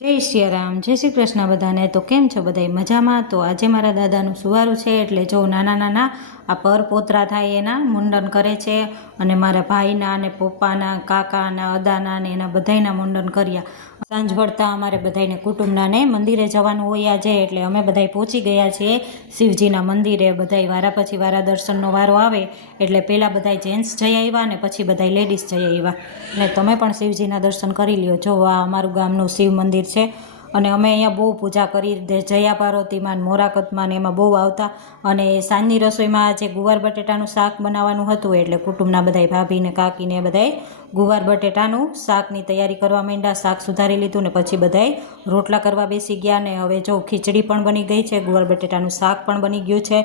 જય શ્રી રામ, જય શ્રી કૃષ્ણ બધાને। તો કેમ છો બધાય મજામાં? તો આજે મારા દાદાનું સુવારું છે એટલે જો નાના નાના આ પરપોતરા થાય એના મુંડન કરે છે અને મારા ભાઈના અને પપ્પાના કાકાના અદાના ને એના બધાયના મુંડન કર્યા। સાંજ પડતા અમારે બધાયને કુટુંબનાને મંદિરે જવાનું હોય આજે એટલે અમે બધાય પહોંચી ગયા છીએ શિવજીના મંદિરે। બધાય વારા પછી વારા દર્શનનો વારો આવે એટલે પહેલાં બધાય જેન્ટ્સ જઈ આવ્યા અને પછી બધાય લેડીઝ જઈ આવ્યા અને તમે પણ શિવજીના દર્શન કરી લ્યો। જો આ અમારું ગામનું શિવ મંદિર છે અને અમે અહીંયા બહુ પૂજા કરી જયા પાર્વતીમાં મોરાકતમાં ને એમાં બહુ આવતા। અને સાંજની રસોઈમાં આજે ગુવાર બટેટાનું શાક બનાવવાનું હતું એટલે કુટુંબના બધાય ભાભીને કાકીને બધાય ગુવાર બટેટાનું શાકની તૈયારી કરવા માંડ્યા। શાક સુધારી લીધું ને પછી બધાય રોટલા કરવા બેસી ગયા ને હવે જો ખીચડી પણ બની ગઈ છે, ગુવાર બટેટાનું શાક પણ બની ગયું છે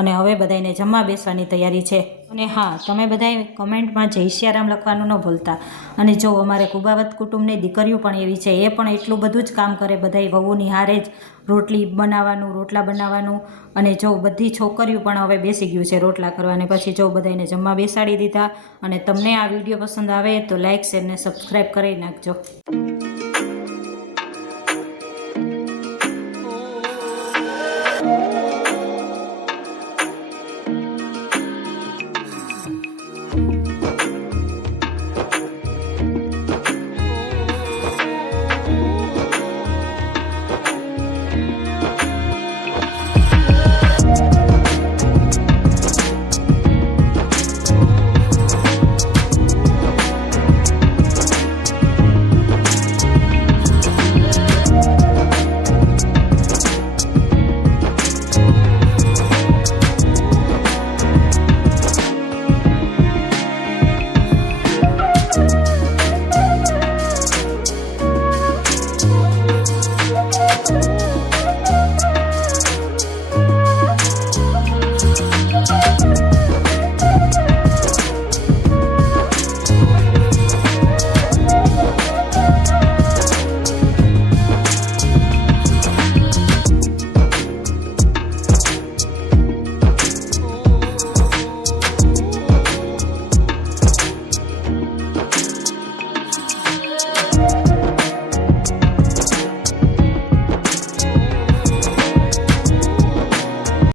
અને હવે બધાયને જમવા બેસવાની તૈયારી છે। અને હા, તમે બધાય કમેન્ટમાં જય સિયારામ લખવાનું ન ભૂલતા। અને જો અમારે કુબાવત કુટુંબની દીકરીઓ પણ એવી છે, એ પણ એટલું બધું જ કામ કરે બધાય વહુની હારે જ રોટલી બનાવવાનું, રોટલા બનાવવાનું। અને જો બધી છોકરીઓ પણ હવે બેસી ગયું છે રોટલા કરવાને। પછી જો બધાયને જમવા બેસાડી દીધા। અને તમને આ વિડીયો પસંદ આવે તો લાઇક, શેર ને સબસ્ક્રાઈબ કરી નાખજો।